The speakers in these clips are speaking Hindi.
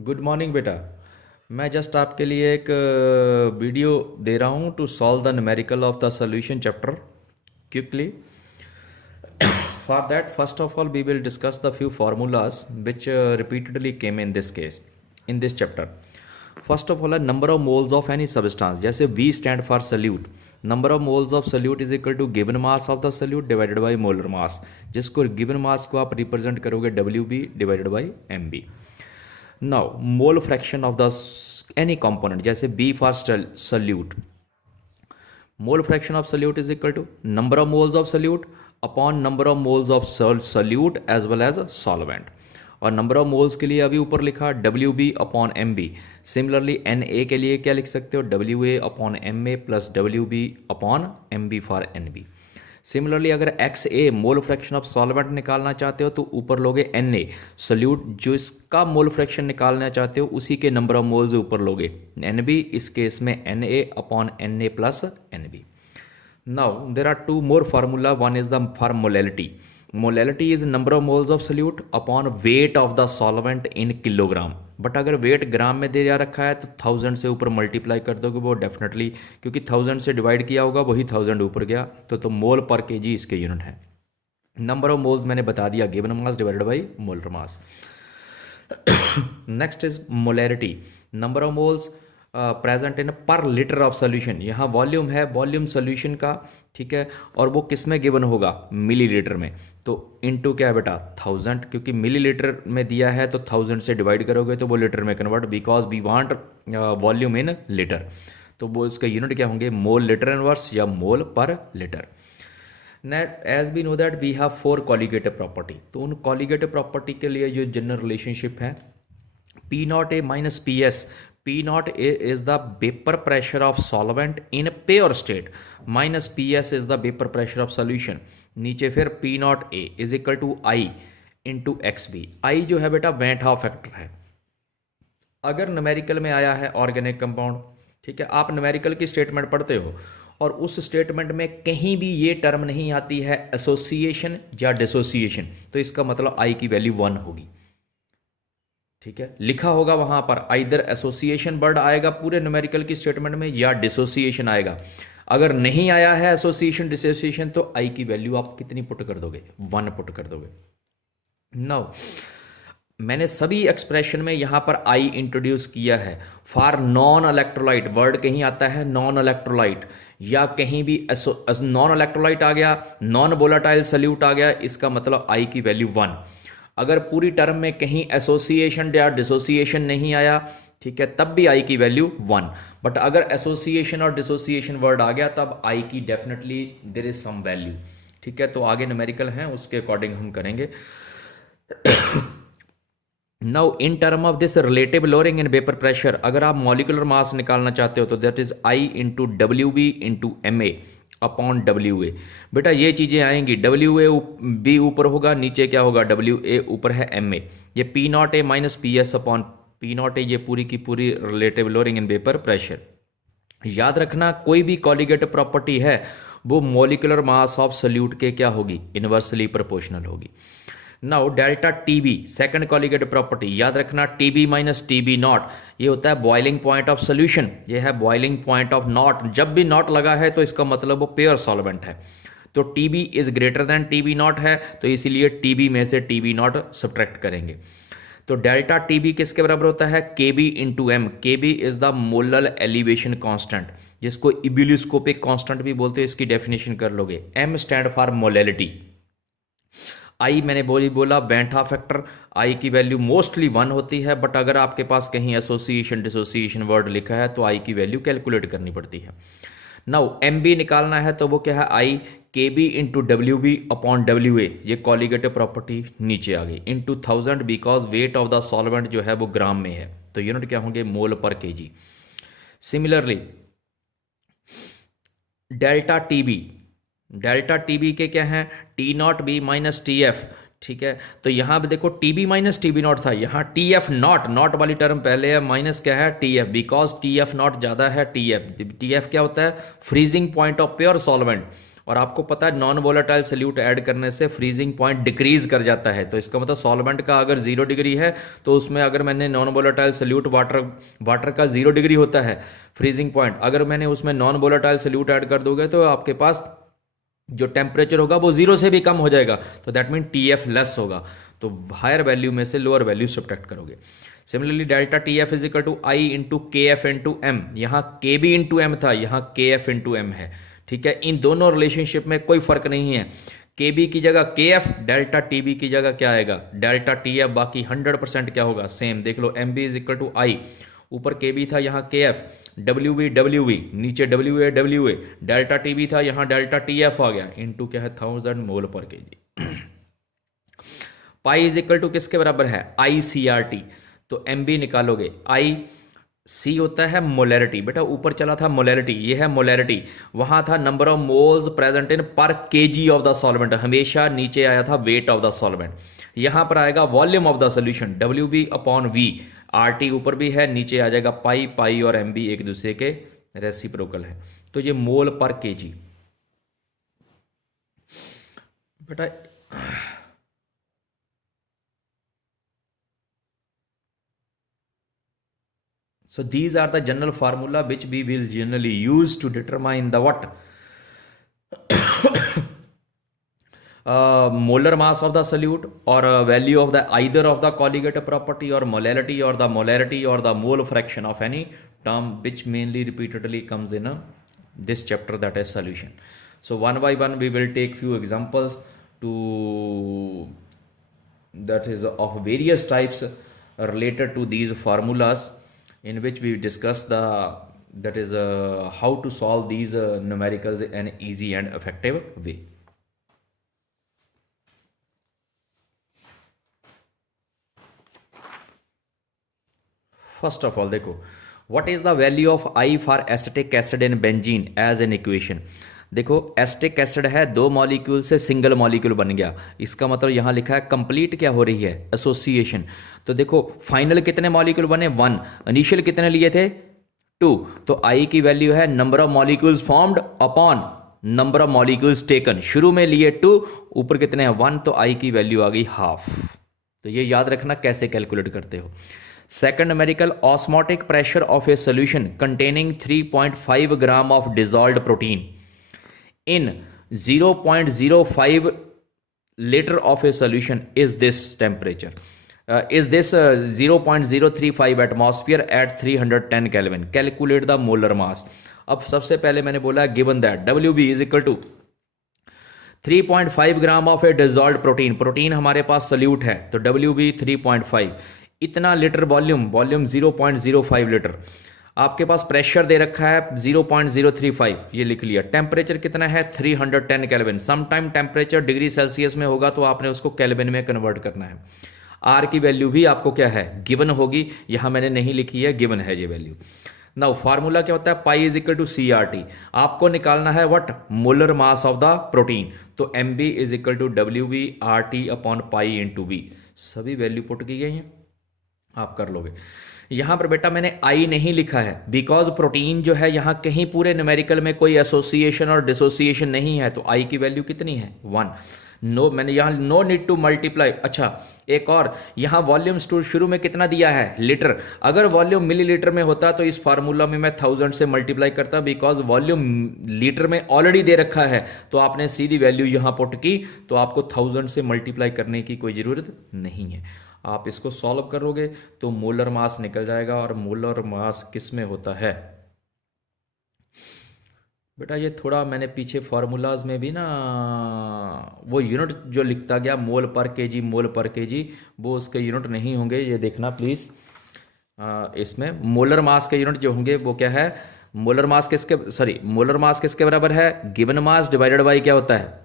गुड मॉर्निंग बेटा। मैं जस्ट आपके लिए एक वीडियो दे रहा हूँ to solve the numerical of the solution chapter quickly. For that, first of all, we will discuss the few formulas which repeatedly came in this case, in this chapter. First of all, a number of moles of any substance. जैसे V stand for solute. Number of moles of solute is equal to given mass of the solute divided by molar mass. जिसको given mass को आप represent करोगे WB divided by MB. Now, mole fraction of the any component. जैसे B for solute. Mole fraction of solute is equal to number of moles of solute upon number of moles of solute as well as solvent. और नंबर ऑफ मोल्स के लिए अभी ऊपर लिखा W B upon M B. Similarly N A के लिए क्या लिख सकते हो, W A upon M A plus W B upon M B for N B. Similarly अगर X A mole fraction of solvent निकालना चाहते हो तो ऊपर लोगे एन ए सोल्यूट जो इसका मोल फ्रैक्शन निकालना चाहते हो उसी के नंबर ऑफ मोल्स ऊपर लोगे एन बी, इस केस में N A upon N A plus N B. Now there are two more formula. One is the for molality. Molality is number of moles of solute upon weight of the solvent in kilogram. But अगर वेट ग्राम में दे रखा है तो 1000 से ऊपर मल्टीप्लाई कर दोगे वो डेफिनेटली, क्योंकि 1000 से डिवाइड किया होगा वही 1000 ऊपर गया तो मोल पर केजी इसके यूनिट है। नंबर ऑफ मोल्स मैंने बता दिया, given mass divided by molar mass. Next is molarity, number of moles present in per litre of solution. यहाँ वॉल्यूम है, वॉल्यूम सोल्यूशन का, ठीक है, और वो किस में गिवन होगा, मिलीलीटर में। तो इनटू क्या है बेटा 1000, क्योंकि मिलीलीटर में दिया है तो 1000 से डिवाइड करोगे तो वो लीटर में convert, because we want volume in litre. तो वो इसका यूनिट क्या होंगे, मोल लीटर इनवर्स या मोल पर litre. Net as we know that we have 4 colligative property. तो उन कॉलिगेटिव प्रॉपर्टी के लिए जो जनरल रिलेशनशिप है P naught A minus P S, P naught A is the vapor pressure of solvent in pure state minus PS is the vapor pressure of solution। नीचे फिर P naught A is equal to I into XB। I जो है बेटा वेंट हाफ फैक्टर है। अगर न्यूमेरिकल में आया है ऑर्गेनिक कंपाउंड, ठीक है, आप न्यूमेरिकल की स्टेटमेंट पढ़ते हो और उस स्टेटमेंट में कहीं भी ये टर्म नहीं आती है एसोसिएशन या डिसोसिएशन, तो इसका मतलब I की वैल्यू 1 होगी। ठीक है, लिखा होगा वहां पर आइदर एसोसिएशन वर्ड आएगा पूरे न्यूमेरिकल की स्टेटमेंट में या डिसोसिएशन आएगा। अगर नहीं आया है एसोसिएशन डिसोसिएशन तो आई की वैल्यू आप कितनी पुट कर दोगे, 1 पुट कर दोगे। नाउ मैंने सभी एक्सप्रेशन में यहां पर आई इंट्रोड्यूस किया है फॉर नॉन इलेक्ट्रोलाइट। वर्ड कहीं आता है नॉन इलेक्ट्रोलाइट या कहीं भी नॉन इलेक्ट्रोलाइट आ गया, नॉन वोलाटाइल सल्यूट आ गया, इसका मतलब आई की वैल्यू 1। अगर पूरी टर्म में कहीं एसोसिएशन या डिसोसिएशन नहीं आया, ठीक है, तब भी आई की वैल्यू 1। बट अगर एसोसिएशन और डिसोसिएशन वर्ड आ गया तब आई की definitely there is some value. ठीक है, तो आगे न्यूमेरिकल हैं उसके अकॉर्डिंग हम करेंगे। Now in term of this relative lowering in vapour pressure, अगर आप मॉलिक्यूलर मास निकालना चाहते हो तो that is I into W B into M A upon W A. बेटा ये चीज़ें आएंगी, डब्ल्यू ए बी ऊपर होगा, नीचे क्या होगा, डब्ल्यू ए ऊपर है एम ए। ये P naught A minus P S upon P naught ए, ये पूरी की पूरी relative lowering in vapour pressure. याद रखना कोई भी कॉलिगेटिव प्रॉपर्टी है वो मॉलिक्यूलर मास ऑफ सल्यूट के क्या होगी, इनवर्सली प्रोपोर्शनल होगी। Now delta T B second colligative property, याद रखना T B minus T B naught, ये होता है बॉइलिंग पॉइंट ऑफ सोल्यूशन, ये है बॉइलिंग पॉइंट ऑफ नॉट। जब भी नॉट लगा है तो इसका मतलब वो प्योर सॉल्वेंट है। तो T B is greater than T B naught है, तो इसीलिए टी बी में से टी बी नॉट सब्ट्रैक्ट करेंगे। तो डेल्टा टी बी किसके बराबर होता है, K B into M. K B is the molar elevation constant, जिसको इब्यूलियोस्कोपिक कांस्टेंट भी बोलते हैं, इसकी डेफिनेशन कर लोगे। M stands for molality. I मैंने बोला बेंटा फैक्टर, आई की वैल्यू मोस्टली 1 होती है, बट अगर आपके पास कहीं एसोसिएशन डिसोसिएशन वर्ड लिखा है तो आई की वैल्यू कैलकुलेट करनी पड़ती है। नाउ एम बी निकालना है तो वो क्या है, I K B into W B upon W A, ये कॉलिगेटिव प्रॉपर्टी नीचे आ गई, into 1000 because weight of the solvent जो है वो ग्राम में है, तो यूनिट क्या होंगे, मोल पर K. Similarly delta T B, delta T B के क्या हैं, T naught B minus T F. ठीक है, तो यहाँ पे देखो T B minus T B naught था, यहाँ टी एफ नॉट, नॉट वाली टर्म पहले है, माइनस क्या है T F, because T F naught ज़्यादा है टी एफ। टी एफ क्या होता है, freezing point of pure solvent, और आपको पता है नॉन वोलेटाइल सल्यूट ऐड करने से फ्रीजिंग पॉइंट डिक्रीज कर जाता है। तो इसका मतलब सॉल्वेंट का अगर 0 डिग्री है तो उसमें अगर मैंने नॉन वोलेटाइल सल्यूट वाटर का 0 डिग्री होता है फ्रीजिंग पॉइंट, अगर मैंने उसमें नॉन वोलेटाइल सल्यूट ऐड कर दोगे तो आपके पास जो टेम्परेचर होगा वो 0 से भी कम हो जाएगा। तो that mean T F less होगा। तो हायर वैल्यू में से लोअर वैल्यू सब्ट्रैक्ट करोगे। Similarly delta T F is equal to I into K F into M. यहाँ के बी इंटू एम था, यहाँ के एफ इंटू एम है। ठीक है, इन दोनों रिलेशनशिप में कोई फर्क नहीं है। के बी की जगह के एफ, डेल्टा टी बी की जगह क्या आएगा डेल्टा टी एफ, बाकी 100% क्या होगा सेम। देख लो M B is equal to I, ऊपर के बी था यहाँ के एफ, डब्ल्यू बी नीचे W A, delta T B था यहाँ डेल्टा टी एफ आ गया, इनटू क्या है 1000 मोल पर के जी। पाई इज इक्वल टू किसके बराबर है आई सी आर टी। तो एम बी निकालोगे, आई सी होता है मोलैरिटी, बेटा ऊपर चला था मोलैरिटी, ये है मोलैरिटी, वहां था number of moles present in पर केजी ऑफ द सॉल्वेंट, हमेशा नीचे आया था वेट ऑफ द सॉल्वेंट। यहां पर आएगा volume of the solution, W B upon V, R T ऊपर भी है, नीचे आ जाएगा पाई, पाई और एम बी एक दूसरे के रेसिप्रोकल है। तो ये मोल पर केजी बेटा। So these are the general formula which we will generally use to determine the what molar mass of the solute or value of the either of the colligative property or molality or the mole fraction of any term which mainly repeatedly comes in this chapter, that is solution. So one by one we will take few examples to that is of various types related to these formulas, in which we discuss the that is how to solve these numericals in an easy and effective way. First of all देखो, what is the value of I for acetic acid in benzene as an equation। देखो एसिटिक एसिड है, 2 मॉलिक्यूल से सिंगल मॉलिक्यूल बन गया, इसका मतलब यहां लिखा है कंप्लीट क्या हो रही है एसोसिएशन। तो देखो फाइनल कितने मॉलिक्यूल बने 1, इनिशियल कितने लिए थे 2, तो आई की वैल्यू है number of molecules formed upon number of molecules taken, शुरू में लिए 2, ऊपर कितने हैं 1, तो आई की वैल्यू आ गई हाफ। तो ये याद रखना कैसे कैलकुलेट करते हो। Second numerical, osmotic pressure of a solution containing 3.5 gram of dissolved protein in 0.05 liter of a solution is this temperature, is this 0.035 atmosphere at 310 Kelvin, calculate the molar mass। अब सबसे पहले मैंने बोला given that WB is equal to 3.5 gram of A dissolved protein, protein हमारे पास सल्यूट है, तो WB 3.5, इतना लीटर वॉल्यूम 0.05 लीटर, आपके पास प्रेशर दे रखा है 0.035, ये लिख लिया। टेम्परेचर कितना है 310 kelvin, some time temperature degree Celsius में होगा तो आपने उसको केल्विन में कन्वर्ट करना है। आर की वैल्यू भी आपको क्या है गिवन होगी, यहां मैंने नहीं लिखी है, गिवन है ये वैल्यू। नाउ फार्मूला क्या होता है pi is equal to C R T, आपको निकालना है what molar mass of the protein, तो M B is equal to W B R T upon pi into B, सभी वैल्यू पुट की गई हैं, आप कर लोगे। यहां पर बेटा मैंने आई नहीं लिखा है बिकॉज प्रोटीन जो है यहां कहीं पूरे न्यूमेरिकल में कोई एसोसिएशन और डिसोसिएशन नहीं है, तो आई की वैल्यू कितनी है 1। नो मैंने यहां नो नीड टू मल्टीप्लाई। अच्छा एक और, यहां वॉल्यूम शुरू में कितना दिया है लीटर, अगर वॉल्यूम मिलीलीटर में होता तो इस फार्मूला में मैं 1000 से मल्टीप्लाई करता, बिकॉज वॉल्यूम लीटर में ऑलरेडी दे रखा है, तो आपने सीधी वैल्यू यहां पुट की, तो आपको 1000 से मल्टीप्लाई करने की कोई जरूरत नहीं है। आप इसको सॉल्व करोगे तो मोलर मास निकल जाएगा, और मोलर मास किस में होता है बेटा, ये थोड़ा मैंने पीछे फार्मूलाज में भी ना वो यूनिट जो लिखता गया मोल पर केजी मोल पर केजी, वो उसके यूनिट नहीं होंगे, ये देखना प्लीज। इसमें मोलर मास के यूनिट जो होंगे वो क्या है, मोलर मास किसके बराबर है, गिवन मास डिवाइडेड बाय क्या होता है,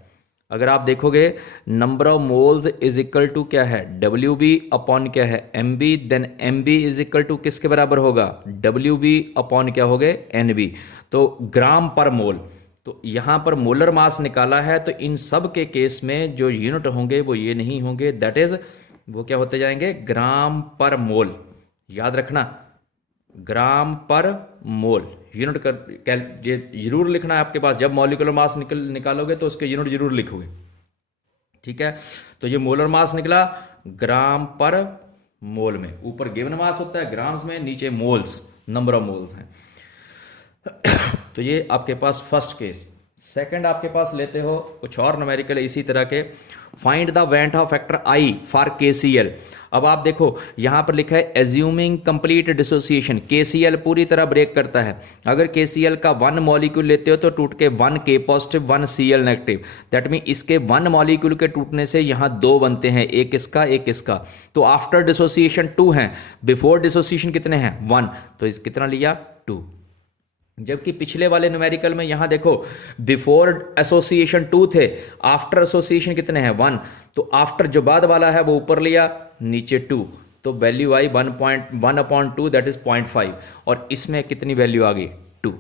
अगर आप देखोगे number of moles is equal to क्या है डब्ल्यू बी अपॉन क्या है M B, then M B is equal to किसके बराबर होगा डब्ल्यू बी अपॉन क्या हो गए एन बी, तो ग्राम पर मोल। तो यहां पर मोलर मास निकाला है, तो इन सब के केस में जो यूनिट होंगे वो ये नहीं होंगे, दैट इज वो क्या होते जाएंगे ग्राम पर मोल, याद रखना। ग्राम पर मोल यूनिट कर ये जरूर लिखना है आपके पास, जब मॉलिक्यूलर मास निकालोगे तो उसके यूनिट जरूर लिखोगे, ठीक है। तो ये मोलर मास निकला ग्राम पर मोल में, ऊपर गिवन मास होता है ग्राम्स में, नीचे मोल्स, नंबर ऑफ मोल्स हैं। तो ये आपके पास फर्स्ट केस। सेकंड आपके पास लेते हो कुछ और न्यूमेरिकल इसी तरह के, find the went of factor I for KCl। अब आप देखो यहां पर लिखा है एज्यूमिंग कंप्लीट डिसोसिएशन, KCl पूरी तरह ब्रेक करता है। अगर KCl का 1 मॉलिक्यूल लेते हो तो टूट के 1 K positive 1 Cl negative, that mean इसके 1 मॉलिक्यूल के टूटने से यहां 2 बनते हैं, एक इसका एक इसका। तो आफ्टर डिसोसिएशन 2 हैं, बिफोर डिसोसिएशन कितने हैं 1, तो इस कितना लिया 2। जबकि पिछले वाले न्यूमेरिकल में यहां देखो बिफोर एसोसिएशन 2 थे, आफ्टर एसोसिएशन कितने हैं 1, तो आफ्टर जो बाद वाला है वो ऊपर लिया नीचे 2, तो वैल्यू आई 1.1/2 दैट इज 0.5, और इसमें कितनी वैल्यू आ गई 2।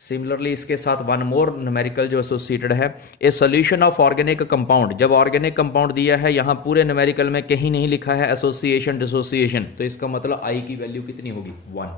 सिमिलरली इसके साथ वन मोर न्यूमेरिकल जो एसोसिएटेड है, a solution of organic compound. जब ऑर्गेनिक कंपाउंड दिया है, यहां पूरे न्यूमेरिकल में कहीं नहीं लिखा है एसोसिएशन डिसोसिएशन, तो इसका मतलब आई की वैल्यू कितनी होगी 1।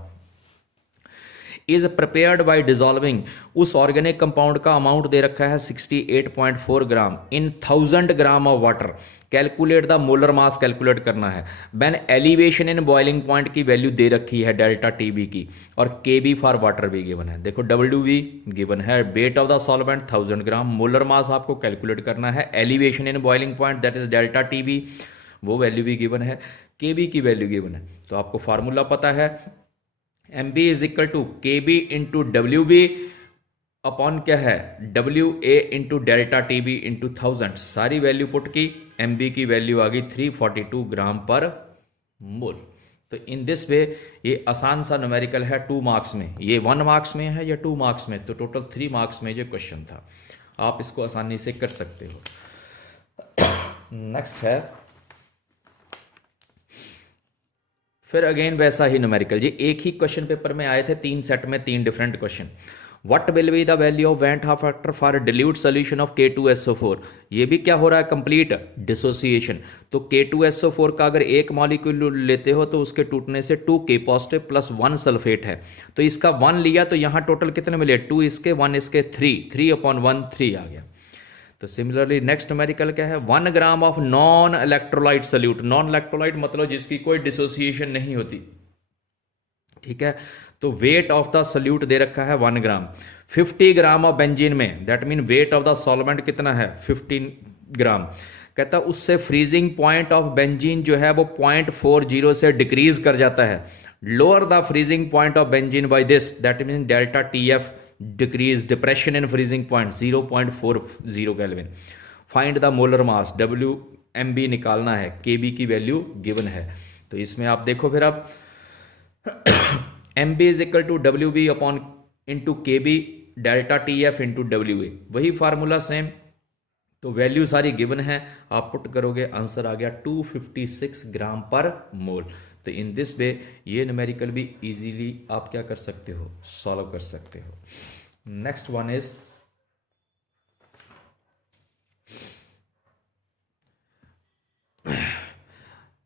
इज प्रिपेयर्ड बाय डिजॉल्विंग, उस ऑर्गेनिक कंपाउंड का अमाउंट दे रखा है 68.4 ग्राम इन 1000 ग्राम of water. Calculate the molar mass calculate करना है। When elevation in boiling point की वैल्यू दे रखी है डेल्टा TB की, और KB फॉर वाटर भी गिवन है। देखो WV गिवन है, weight of the solvent 1000 gram, molar mass आपको कैलकुलेट करना है, elevation in boiling point that is delta TB, वो वैल्यू भी गिवन है, KB की वैल्यू गिवन है। तो आपको फार्मूला पता है, MB is equal to KB into WB upon क्या है WA into delta TB into 1000, सारी वैल्यू पुट की, MB की वैल्यू आ गई 342 ग्राम पर मोल। तो इन दिस वे ये आसान सा न्यूमेरिकल है 2 मार्क्स में, ये 1 मार्क्स में है या 2 मार्क्स में, तो टोटल 3 मार्क्स में ये क्वेश्चन था, आप इसको आसानी से कर सकते हो। नेक्स्ट है फिर अगेन वैसा ही न्यूमेरिकल, जी एक ही क्वेश्चन पेपर में आए थे 3 सेट में 3 different question. What will be the value of went half factor for dilute solution of K2SO4। ये भी क्या हो रहा है कंप्लीट डिसोसिएशन। तो K2SO4 का अगर एक मॉलिक्यूल लेते हो तो उसके टूटने से 2K पॉजिटिव प्लस 1 सल्फेट है, तो इसका 1 लिया तो यहां टोटल कितने मिले 2 इसके 1 इसके 3/1 3 आ गया। तो सिमिलरली नेक्स्ट न्यूमेरिकल क्या है, 1 ग्राम of non electrolyte solute. Non electrolyte मतलब जिसकी कोई डिसोसिएशन नहीं होती, ठीक है। तो वेट ऑफ द सोल्यूट दे रखा है 1 ग्राम, 50 ग्राम ऑफ बेंजीन में, that mean wait of the solvent कितना है 15 ग्राम। कहता उससे फ्रीजिंग पॉइंट ऑफ बेंजीन जो है वो 0.40 से डिक्रीज कर जाता है। Lower the freezing point of benzene by this, that mean delta TF decrease, depression in freezing point 0.40 kelvin. Find the molar mass, WMB निकालना है, KB की वैल्यू गिवन है। तो इसमें आप देखो फिर आप MB is equal to WB upon into KB delta TF into WA, वही फार्मूला सेम। तो वैल्यू सारी गिवन है, आप पुट करोगे आंसर आ गया 256 ग्राम पर मोल। तो इन दिस वे ये न्यूमेरिकल भी इजीली आप क्या कर सकते हो, सॉल्व कर सकते हो। नेक्स्ट वन इज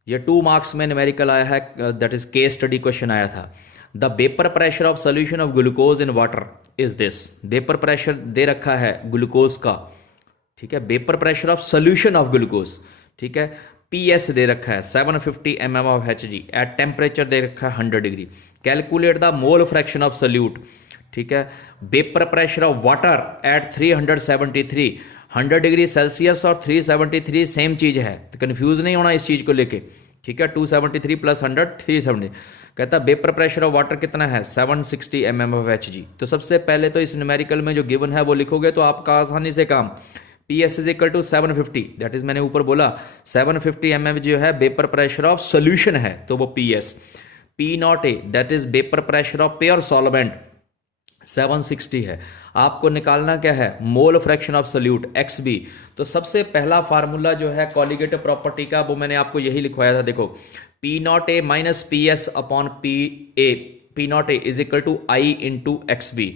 ये 2 मार्क्स में न्यूमेरिकल आया है, that is case study question आया था। The vapour pressure of solution of glucose in water is this. Vapour pressure दे रखा है ग्लूकोज का, ठीक है, vapour pressure of solution of glucose, ठीक है, PS दे रखा है 750 mm of Hg, at temperature दे रखा है 100 degree. Calculate the mole fraction of solute, ठीक है, vapour pressure of water at 373, 100 degree Celsius और 373 सेम चीज है, तो कंफ्यूज नहीं होना इस चीज को लेके, ठीक है। 273 प्लस 100 370। कहता वेपर प्रेशर ऑफ वाटर कितना है 760 mm ऑफ Hg। तो सबसे पहले तो इस न्यूमेरिकल में जो गिवन है वो लिखोगे तो आपका आसानी से काम, PS is equal to 750, that is मैंने ऊपर बोला 750 mm जो है वेपर प्रेशर ऑफ सोल्यूशन है, तो वो PS। P0A that is vapour pressure of pure solvent 760 है। आपको निकालना क्या है मोल फ्रैक्शन ऑफ सोल्यूट XB। तो सबसे पहला फार्मूला जो है कॉलिगेटिव प्रॉपर्टी का वो मैंने आपको यही लिखवाया था, देखो P0A minus PS upon PA, P0A is equal to I into XB।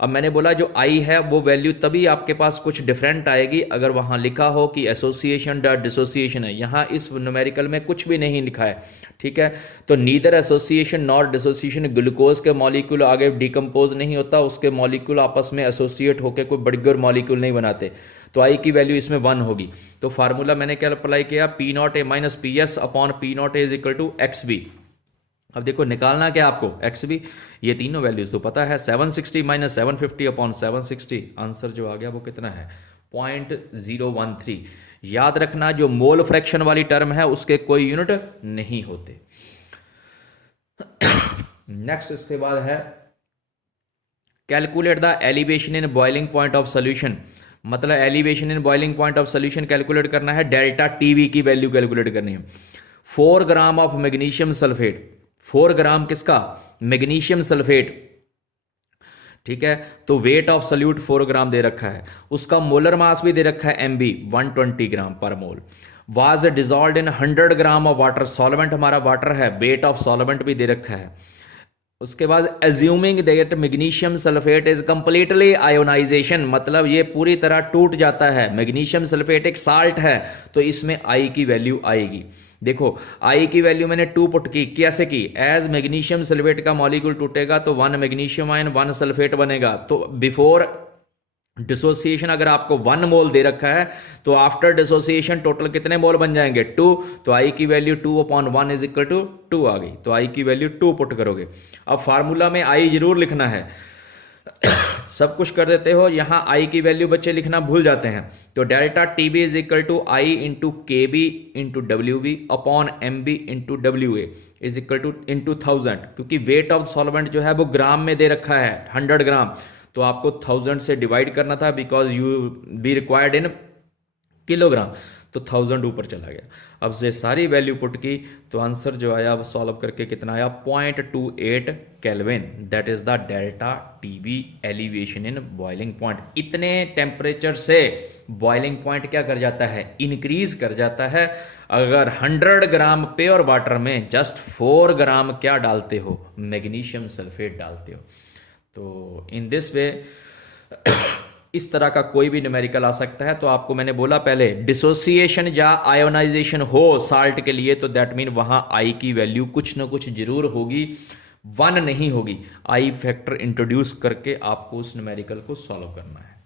अब मैंने बोला जो I है वो वैल्यू तभी आपके पास कुछ डिफरेंट आएगी अगर वहां लिखा हो कि एसोसिएशन डॉट डिसोसिएशन है। यहां इस न्यूमेरिकल में कुछ भी नहीं लिखा है, ठीक है। तो neither association nor dissociation, glucose के मॉलिक्यूल आगे डिकम्पोज नहीं होता, उसके मॉलिक्यूल आपस में एसोसिएट होकर कोई बड़े मॉलिक्यूल नहीं बनाते, तो आई की वैल्यू इसमें 1 होगी। तो फार्मूला मैंने क्या अप्लाई किया, P naught A minus P S upon P naught A is equal to X B. अब देखो निकालना क्या आपको, एक्स बी, ये तीनों वैल्यूज तो पता है, 760 माइनस 750 अपॉन 760, आंसर जो आ गया वो कितना है 0.013। याद रखना जो मोल फ्रैक्शन वाली टर्म है उसके कोई यूनिट नहीं होते। नेक्स्ट इसके बाद है calculate the elevation in boiling point of solution, मतलब elevation in boiling point of solution calculate करना है, डेल्टा टीवी की वैल्यू कैलकुलेट करनी है। 4 gram of magnesium sulphate, 4 gram किसका, मैग्नीशियम सल्फेट, ठीक है। तो वेट ऑफ सल्यूट 4 ग्राम दे रखा है, उसका मोलर मास भी दे रखा है MB 120 gram per mole, was dissolved in 100 gram of water, solvent हमारा वाटर है, वेट ऑफ सॉल्वेंट भी दे रखा है। उसके बाद assuming that magnesium sulphate is completely ionisation, मतलब ये पूरी तरह टूट जाता है, मैग्नीशियम सल्फेट एक साल्ट है, तो इसमें आई की वैल्यू आएगी। देखो आई की वैल्यू मैंने 2 पुट की, कैसे की, एज मैग्नीशियम सल्फेट का मॉलिक्यूल टूटेगा तो 1 मैग्नीशियम आयन 1 सल्फेट बनेगा, तो बिफोर डिसोसिएशन अगर आपको 1 मोल दे रखा है तो आफ्टर डिसोसिएशन टोटल कितने मोल बन जाएंगे 2, तो आई की वैल्यू 2/1 इज इक्वल टू 2 आ गई, तो आई की वैल्यू 2 पुट करोगे। अब फार्मूला में आई जरूर लिखना है, सब कुछ कर देते हो, यहां आई की वैल्यू बच्चे लिखना भूल जाते हैं, तो delta T B is equal to I into K B into W B upon M B into W A is equal to into 1000, क्योंकि वेट ऑफ सॉल्वेंट जो है वो ग्राम में दे रखा है 100 ग्राम, तो आपको 1000 से डिवाइड करना था because you be required in kilogram, तो 1000 ऊपर चला गया। अब से सारी वैल्यू पुट की तो आंसर जो आया वो सॉल्व करके कितना आया 0.28 kelvin, that is the delta TB elevation in boiling point. इतने टेम्परेचर से बॉइलिंग पॉइंट क्या कर जाता है, इंक्रीज कर जाता है। अगर 100 ग्राम प्योर वाटर में जस्ट 4 ग्राम क्या डालते हो, मैग्नीशियम सल्फेट डालते हो। तो इन दिस वे इस तरह का कोई भी न्यूमेरिकल आ सकता है। तो आपको मैंने बोला पहले डिसोसिएशन या आयोनाइजेशन हो साल्ट के लिए तो दैट मीन वहां आई की वैल्यू कुछ ना कुछ जरूर होगी, 1 नहीं होगी। आई फैक्टर इंट्रोड्यूस करके आपको उस न्यूमेरिकल को सॉल्व करना है।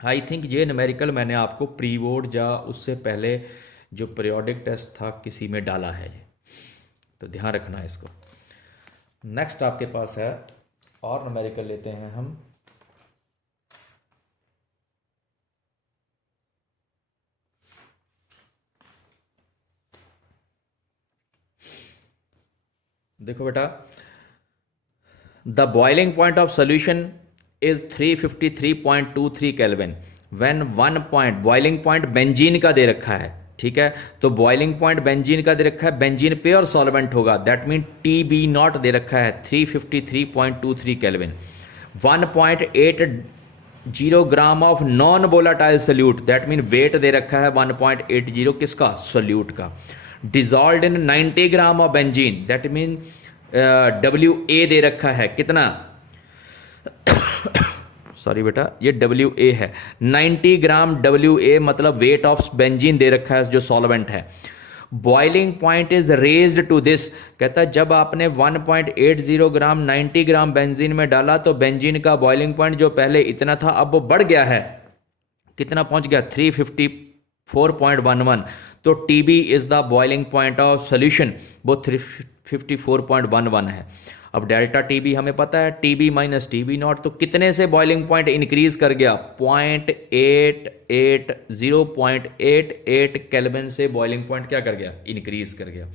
आई थिंक ये न्यूमेरिकल मैंने आपको प्री बोर्ड या उससे पहले जो पीरियोडिक टेस्ट था किसी में डाला है, तो ध्यान रखना है इसको। नेक्स्ट आपके पास है और न्यूमेरिकल लेते हैं हम। देखो बेटा, the boiling point of solution is 353.23 kelvin when 1 point, boiling point benzene का दे रखा है, ठीक है। तो बॉइलिंग पॉइंट बेंजीन का दे रखा है, बेंजीन प्योर सॉल्वेंट होगा, that mean T B nought दे रखा है 353.23 kelvin, 1.80 gram of non volatile solute, that mean weight दे रखा है 1.80 किसका, सोल्यूट का, dissolved in 90 gram of benzene, that mean W A दे रखा है कितना सॉरी बेटा ये डब्ल्यू ए है 90 ग्राम डब्ल्यू ए, मतलब वेट ऑफ बेंजीन दे रखा है जो सॉल्वेंट है। Boiling point is raised to this, कहता है जब आपने 1.80 ग्राम 90 ग्राम बेंजीन में डाला तो बेंजीन का बॉइलिंग पॉइंट जो पहले इतना था अब वो बढ़ गया है, कितना पहुंच गया 354.11, तो TB is the boiling point of solution, वो 354.11 है। अब डेल्टा टीबी हमें पता है टीबी माइनस टीबी नॉट, तो कितने से बॉइलिंग पॉइंट इंक्रीज कर गया 0.88 केल्विन से बॉइलिंग पॉइंट क्या कर गया, इंक्रीज कर गया।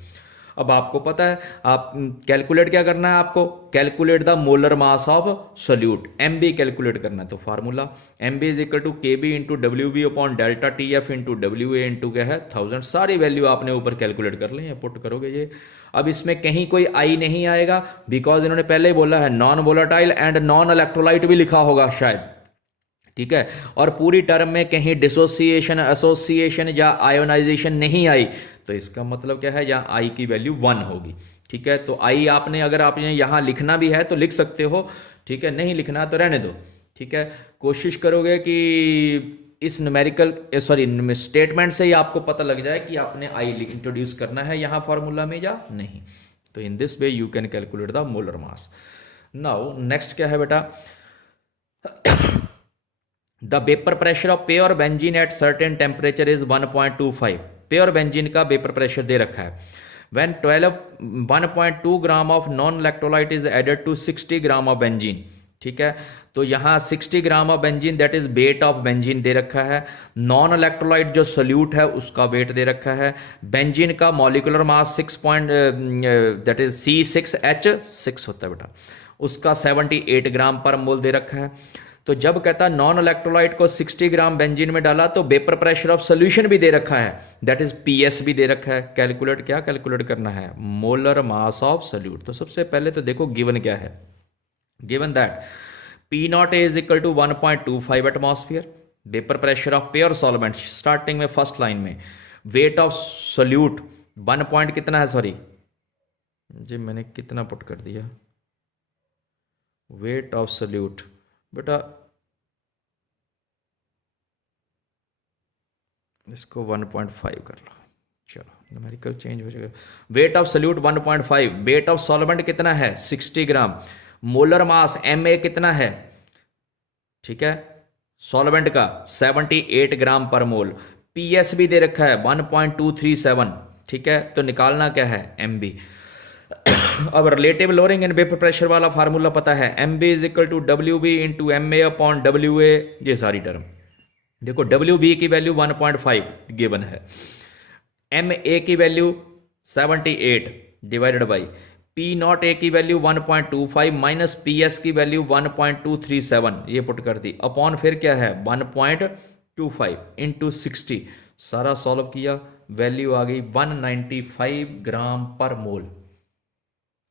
अब आपको पता है आप कैलकुलेट क्या करना है, आपको calculate the molar mass of solute, M B calculate करना है। तो formula M B is equal to K B into W B upon delta T F into W A into क्या है 1000, सारी वैल्यू आपने ऊपर कैलकुलेट कर ली है, पुट करोगे ये। अब इसमें कहीं कोई आई नहीं आएगा बिकॉज इन्होंने पहले ही बोला है non volatile and non electrolyte भी लिखा होगा शायद, ठीक है। और पूरी टर्म में कहीं डिसोसिएशन, एसोसिएशन या आयोनाइजेशन नहीं आई, तो इसका मतलब क्या है यहाँ आई की वैल्यू 1 होगी, ठीक है। तो आई आपने अगर आपने यहाँ लिखना भी है तो लिख सकते हो, ठीक है, नहीं लिखना तो रहने दो, ठीक है। कोशिश करोगे कि इस न्यूमेरिकल सॉरी स्टेटमेंट से ही आपको पता लग जाए कि आपने आई इंट्रोड्यूस करना है यहाँ फॉर्मूला में या नहीं। तो in this way you can calculate the molar mass. Now next क्या है बेटा, the vapour pressure of pure benzene at certain temperature is 1.25। Pure benzene का वेपर प्रेशर दे रखा है। When 1.2 gram of non electrolyte is added to 60 gram of benzene, ठीक है, तो यहाँ 60 gram of benzene that is weight of benzene दे रखा है। नॉन इलेक्ट्रोलाइट जो सोल्यूट है उसका वेट दे रखा है। बेंजीन का molecular mass 6 that is C6H6 होता है बेटा, उसका 78 ग्राम पर मोल दे रखा है। तो जब कहता है नॉन इलेक्ट्रोलाइट को 60 ग्राम बेंजीन में डाला तो वेपर प्रेशर ऑफ सोल्यूशन भी दे रखा है, दैट इज PS भी दे रखा है। कैलकुलेट क्या कैलकुलेट करना है, मोलर मास ऑफ सोल्यूट। तो सबसे पहले तो देखो गिवन क्या है, given that P0 is equal to 1.25 atmosphere, vapour pressure of pure solvent starting में फर्स्ट लाइन में, वेट ऑफ सोल्यूट 1 पॉइंट कितना है, सॉरी जी मैंने कितना पुट कर दिया, वेट ऑफ सोल्यूट बेटा इसको 1.5 कर लो, चलो न्यूमेरिकल चेंज हो जाएगा। Wait of solute 1.5, wait of solvent कितना है 60 ग्राम, मोलर मास Ma कितना है, ठीक है, सॉल्वेंट का 78 ग्राम पर मोल, PS भी दे रखा है 1.237, ठीक है, तो निकालना क्या है MB। अब relative lowering in vapour pressure वाला फार्मूला पता है, MB is equal to WB into MA upon WA, ये सारी टर्म देखो, WB की वैल्यू 1.5 गिवन है, MA की वैल्यू 78 डिवाइडेड बाई P0A की वैल्यू 1.25 माइनस PS की वैल्यू 1.237, ये पुट कर दी, अपॉन फिर क्या है 1.25 इंटू 60, सारा सॉल्व किया, वैल्यू आ गई 195 ग्राम पर मोल,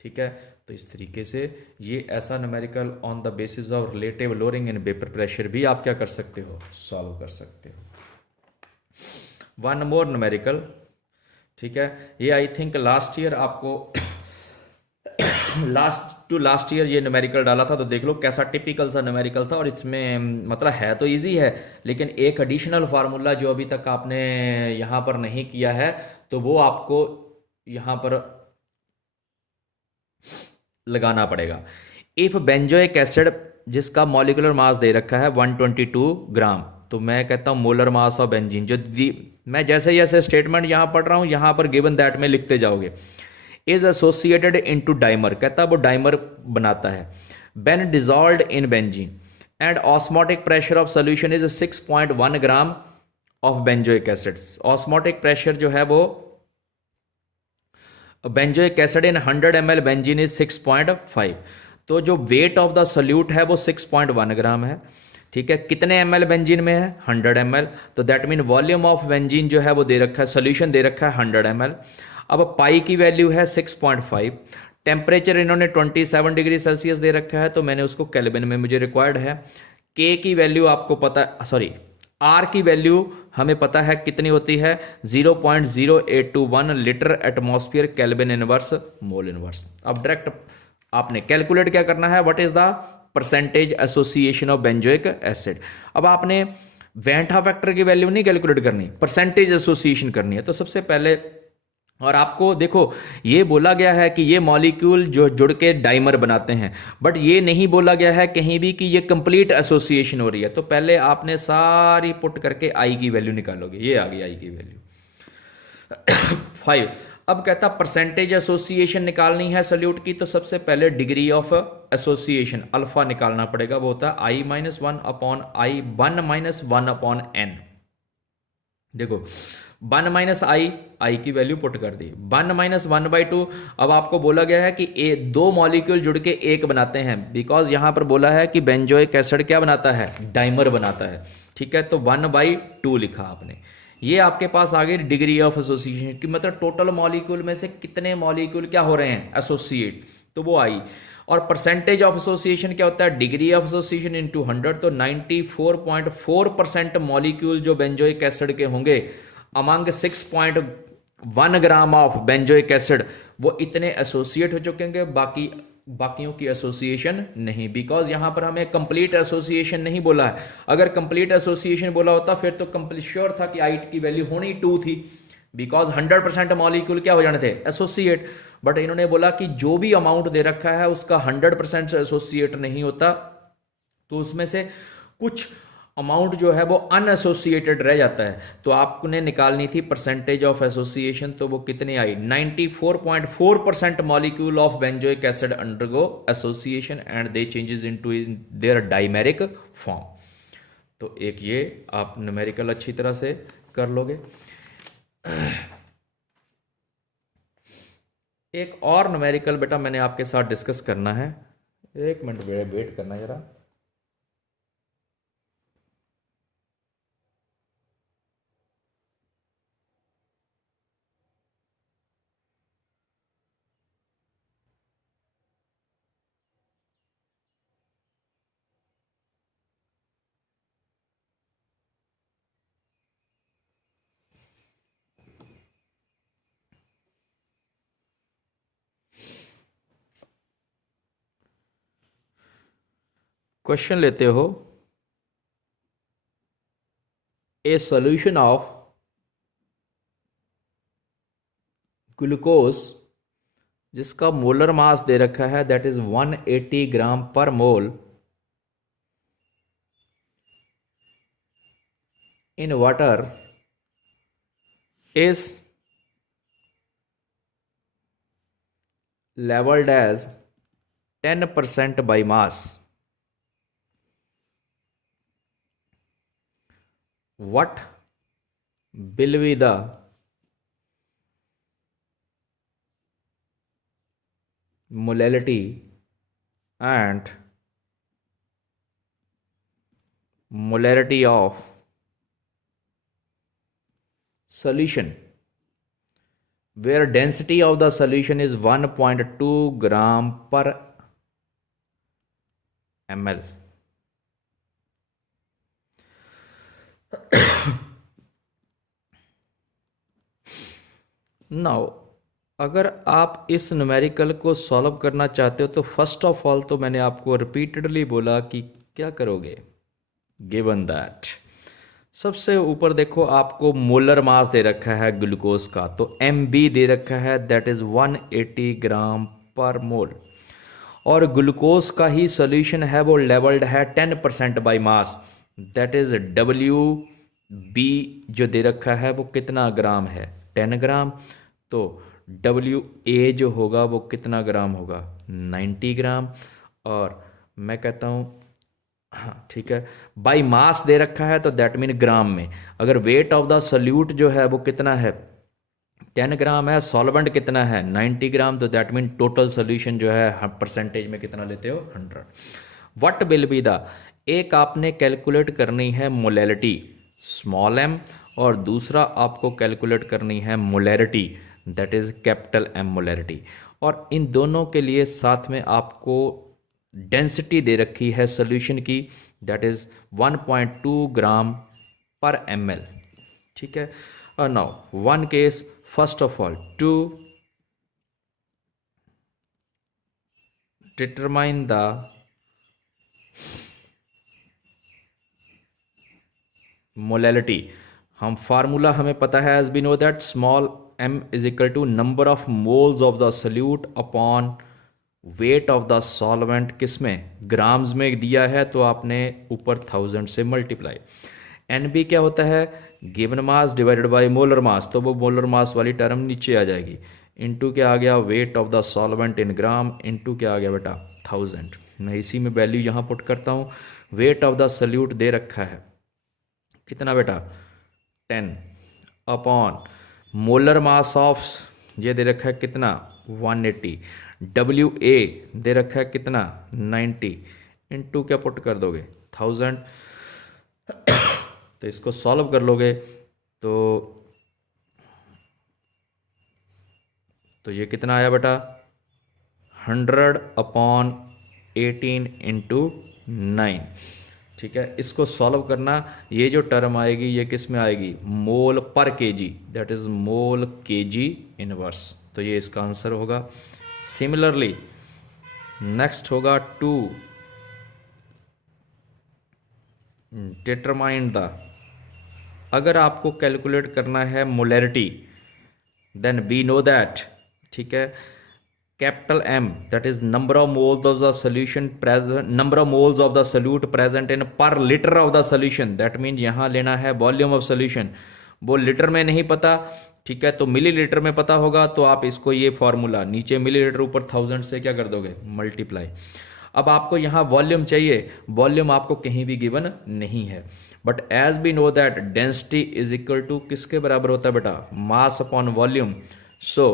ठीक है। तो इस तरीके से ये ऐसा numerical on the basis of relative lowering in vapour pressure भी आप क्या कर सकते हो, सॉल्व कर सकते हो। वन मोर न्यूमेरिकल, ठीक है, ये आई थिंक लास्ट ईयर आपको लास्ट ईयर ये न्यूमेरिकल डाला था, तो देख लो कैसा टिपिकल सा न्यूमेरिकल था, और इसमें मतलब है तो इजी है, लेकिन एक एडिशनल फार्मूला जो अभी तक आपने यहाँ पर नहीं किया है तो वो आपको यहाँ पर लगाना पड़ेगा। इफ बेंजोइक एसिड जिसका मॉलिक्यूलर मास दे रखा है 122 ग्राम, तो मैं कहता हूं मोलर मास ऑफ बेंजीन जो मैं जैसे जैसे स्टेटमेंट यहां पढ़ रहा हूं यहां पर गिवन दैट में लिखते जाओगे, इज एसोसिएटेड इनटू डाइमर, कहता है वो डाइमर बनाता है, Ben dissolved in benzene and osmotic pressure of solution is 6.1 gram of benzoic acid. Osmotic pressure जो है वो benzoic acid in 100 ml benzene is 6.5, तो जो वेट ऑफ द सोल्यूट है वो 6.1 ग्राम है, ठीक है, कितने ml बेंजीन में है 100 ml, तो that mean volume of benzene जो है वो दे रखा है, सोल्यूशन दे रखा है 100 ml। अब पाई की वैल्यू है 6.5, टेम्परेचर इन्होंने 27 डिग्री सेल्सियस दे रखा है, तो मैंने उसको केल्विन में मुझे रिक्वायर्ड है। के की वैल्यू आपको पता, सॉरी आर की वैल्यू हमें पता है कितनी होती है 0.0821 litre atmosphere kelvin inverse mole inverse. अब डायरेक्ट आपने कैलकुलेट क्या करना है, what is the percentage association of benzoic acid. अब आपने वेंटा फैक्टर की वैल्यू नहीं कैलकुलेट करनी, परसेंटेज एसोसिएशन करनी है। तो सबसे पहले, और आपको देखो ये बोला गया है कि ये मॉलिक्यूल जो जुड़ के डाइमर बनाते हैं, बट ये नहीं बोला गया है कहीं भी कि ये कंप्लीट एसोसिएशन हो रही है। तो पहले आपने सारी पुट करके आई की वैल्यू निकालोगे, ये आ गई आई की वैल्यू 5। अब कहता परसेंटेज एसोसिएशन निकालनी है सोल्यूट की, तो सबसे पहले डिग्री ऑफ एसोसिएशन अल्फा निकालना पड़ेगा, वो होता है I-1 upon I 1 - 1 upon n। देखो 1 - I की वैल्यू पुट कर दी, 1 - 1/2। अब आपको बोला गया है कि दो मॉलिक्यूल जुड़ के एक बनाते हैं, बिकॉज यहां पर बोला है कि बेंजोइक एसिड क्या बनाता है, डाइमर बनाता है, ठीक है, तो 1/2 लिखा आपने। ये आपके पास आ गई डिग्री ऑफ एसोसिएशन की, मतलब टोटल मॉलिक्यूल में से कितने मॉलिक्यूल क्या हो रहे हैं एसोसिएट, तो वो आई। और परसेंटेज ऑफ एसोसिएशन क्या होता है, डिग्री ऑफ एसोसिएशन इनटू 100, तो 94.4% मॉलिक्यूल जो बेंजोइक एसिड के होंगे among 6.1 gram of benzoic acid, वो इतने एसोसिएट हो चुके होंगे, बाकी बाकियों की एसोसिएशन नहीं, बिकॉज यहां पर हमें कंप्लीट एसोसिएशन नहीं बोला है। अगर कंप्लीट एसोसिएशन बोला होता फिर तो कंप्लीट श्योर था कि आइट की वैल्यू होनी 2 थी, बिकॉज 100% मॉलिक्यूल क्या हो जाने थे, एसोसिएट। बट इन्होंने बोला कि जो भी अमाउंट दे रखा है उसका 100% एसोसिएट नहीं होता, तो उसमें से कुछ अमाउंट जो है वो अनएसोसिएटेड रह जाता है। तो आपने निकालनी थी परसेंटेज ऑफ एसोसिएशन, तो वो कितनी आई, 94.4% molecule of benzoic acid undergo association and they changes into their dimeric form. तो एक ये आप न्यूमेरिकल अच्छी तरह से कर लोगे। एक और न्यूमेरिकल बेटा मैंने आपके साथ डिस्कस करना है, एक मिनट वेट करना जरा। क्वेश्चन लेते हो, ए सॉल्यूशन ऑफ ग्लूकोज जिसका मोलर मास दे रखा है that is 180 gram per mole in water is labeled as 10% by mass. What will be the molality and molarity of solution where density of the solution is 1.2 gram per ml? Now अगर आप इस न्यूमेरिकल को सॉल्व करना चाहते हो तो फर्स्ट ऑफ ऑल तो मैंने आपको रिपीटेडली बोला कि क्या करोगे, गिवन दैट सबसे ऊपर देखो आपको मोलर मास दे रखा है ग्लूकोज का, तो MB दे रखा है दैट इज 180 ग्राम पर मोल, और ग्लूकोज का ही सोल्यूशन है वो लेवल्ड है 10% by mass that is WB जो दे रखा है वो कितना ग्राम है, 10 ग्राम। तो WA जो होगा वो कितना ग्राम होगा, 90 ग्राम। और मैं कहता हूँ हाँ ठीक है, बाई मास दे रखा है तो दैट मीन ग्राम में। अगर वेट ऑफ द सोल्यूट जो है वो कितना है, 10 ग्राम है, सॉल्वेंट कितना है 90 ग्राम, तो दैट मीन टोटल सोल्यूशन जो है परसेंटेज में कितना लेते हो 100। व्हाट विल बी द, एक आपने कैलकुलेट करनी है मोलैलिटी स्मॉल m, और दूसरा आपको कैलकुलेट करनी है molarity that is capital M molarity, और इन दोनों के लिए साथ में आपको डेंसिटी दे रखी है सोल्यूशन की दैट इज 1.2 ग्राम पर ml। ठीक है, और now one case first of all to determine the molality, हम फार्मूला हमें पता है as we know that small m is equal to number of moles of the solute upon weight of the solvent, किस में, ग्राम्स में दिया है तो आपने ऊपर 1000 से मल्टीप्लाई। NB क्या होता है, given mass divided by molar mass, तो वो मोलर मास वाली टर्म नीचे आ जाएगी, इनटू क्या आ गया wait of the solvent in gram, into क्या आ गया बेटा 1000। मैं इसी में वैल्यू यहाँ पुट करता हूँ। वेट ऑफ द सोल्यूट दे रखा है कितना बेटा 10 अपॉन मोलर मास ऑफ ये दे रखा है कितना 180, WA दे रखा है कितना 90, इनटू क्या पुट कर दोगे 1000। तो इसको सॉल्व कर लोगे तो ये कितना आया बेटा 100 अपॉन 18 इंटू 9। ठीक है, इसको सॉल्व करना, ये जो टर्म आएगी ये किस में आएगी, मोल पर KG that is mole KG inverse, तो ये इसका आंसर होगा। सिमिलरली नेक्स्ट होगा 2, डिटरमाइन द। अगर आपको कैलकुलेट करना है molarity, then we know that, ठीक है, capital M, that is number of moles of the solution present, number of moles of the solute present in per litre of the solution. That mean यहाँ लेना है वॉल्यूम ऑफ सोल्यूशन, वो लीटर में नहीं पता, ठीक है, तो मिलीलीटर में पता होगा। तो आप इसको ये फॉर्मूला नीचे मिलीलीटर ऊपर 1000 से क्या कर दोगे, मल्टीप्लाई। अब आपको यहाँ वॉल्यूम चाहिए, वॉल्यूम आपको कहीं भी गिवन नहीं है, but as we know that density is equal to किसके बराबर होता है बेटा, mass upon volume. So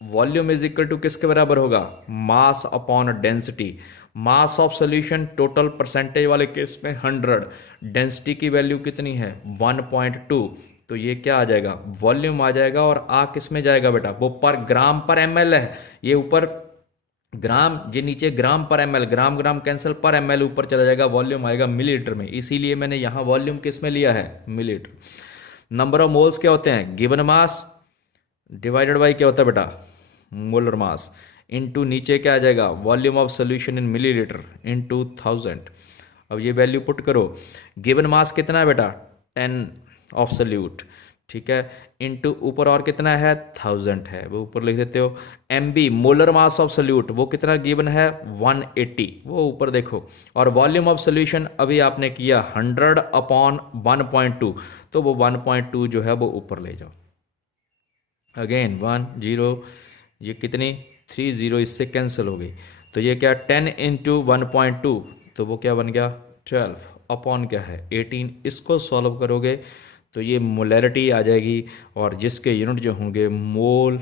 volume is equal to किसके बराबर होगा, mass upon density. Mass of solution total percentage वाले केस में 100, डेंसिटी की वैल्यू कितनी है 1.2, तो ये क्या आ जाएगा, वॉल्यूम आ जाएगा। और आ किस में जाएगा बेटा, वो पर ग्राम पर ml है, ये ऊपर ग्राम, ये नीचे ग्राम पर ml, ग्राम ग्राम कैंसिल, पर ml ऊपर चला जाएगा, वॉल्यूम आएगा मिलीलीटर में, इसीलिए मैंने यहाँ वॉल्यूम किस में लिया है, मिलीलीटर। नंबर ऑफ मोल्स क्या होते हैं, गिवन मास डिवाइडेड बाई क्या होता है बेटा, मोलर मास, इनटू नीचे क्या आ जाएगा, volume of solution in millilitre into 1000। अब ये वैल्यू पुट करो, गिवन मास कितना है बेटा 10 ऑफ सोल्यूट, ठीक है, इनटू ऊपर और कितना है 1000 है, वो ऊपर लिख देते हो। MB molar mass of solute वो कितना गिवन है 180, वो ऊपर देखो। और वॉल्यूम ऑफ सोल्यूशन अभी आपने किया 100 अपॉन 1.2, तो वो 1.2 जो है वो ऊपर ले जाओ। अगेन 1 0, ये कितनी 3 0 इससे कैंसिल हो गई, तो ये क्या 10 इंटू 1.2, तो वो क्या बन गया 12 अपॉन क्या है 18। इसको सॉल्व करोगे तो ये मोलैरिटी आ जाएगी, और जिसके यूनिट जो होंगे मोल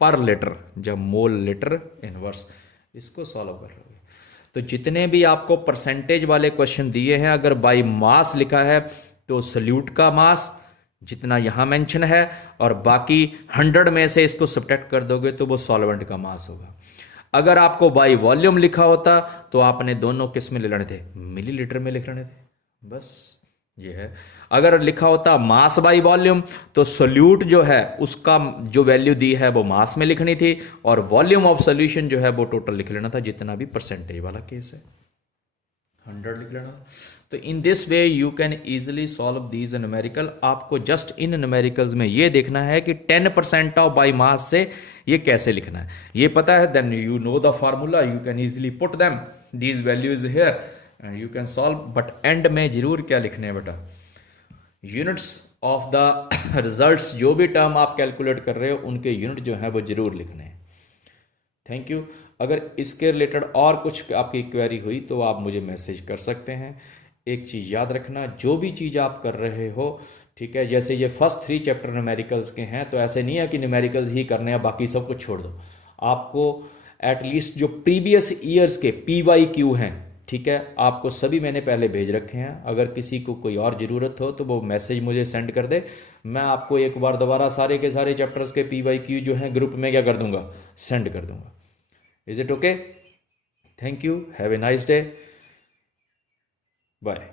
पर लीटर, जब मोल लीटर इनवर्स, इसको सॉल्व कर लोगे। तो जितने भी आपको परसेंटेज वाले क्वेश्चन दिए हैं, अगर बाय मास लिखा है तो सल्यूट का मास जितना यहाँ मेंशन है, और बाकी 100 में से इसको सब्ट्रैक्ट कर दोगे तो वो सॉल्वेंट का मास होगा। अगर आपको बाय वॉल्यूम लिखा होता तो आपने दोनों किस में ले लेने थे, मिलीलीटर में लिख लेने थे, बस ये है। अगर लिखा होता मास बाय वॉल्यूम तो सोल्यूट जो है उसका जो वैल्यू दी है वो मास में लिखनी थी, और वॉल्यूम ऑफ सोल्यूशन जो है वो टोटल लिख लेना था, जितना भी परसेंटेज वाला केस है 100 लिख लेना। तो in this way you can easily solve these numerical. आपको जस्ट इन न्यूमेरिकल्स में ये देखना है कि 10% ऑफ बाय मास से ये कैसे लिखना है, ये पता है, then you know the formula, you can easily put them these values here and you can solve. But end में जरूर क्या लिखने हैं बेटा, यूनिट्स ऑफ द रिजल्ट्स, जो भी टर्म आप कैलकुलेट कर रहे हो उनके यूनिट जो है वो जरूर लिखने हैं। Thank you. अगर इसके रिलेटेड और कुछ आपकी क्वेरी हुई तो आप मुझे मैसेज कर सकते हैं। एक चीज़ याद रखना, जो भी चीज़ आप कर रहे हो, ठीक है, जैसे ये फर्स्ट 3 चैप्टर न्यूमेरिकल्स के हैं, तो ऐसे नहीं है कि न्यूमेरिकल्स ही करने हैं बाकी सब कुछ छोड़ दो। आपको एटलीस्ट जो प्रीवियस ईयर्स के PYQ हैं, ठीक है, आपको सभी मैंने पहले भेज रखे हैं। अगर किसी को कोई और ज़रूरत हो तो वो मैसेज मुझे सेंड कर दे, मैं आपको एक बार दोबारा सारे के सारे चैप्टर्स के PYQ जो हैं ग्रुप में क्या कर दूंगा, सेंड कर दूंगा। Is it okay? Thank you, have a nice day, bye.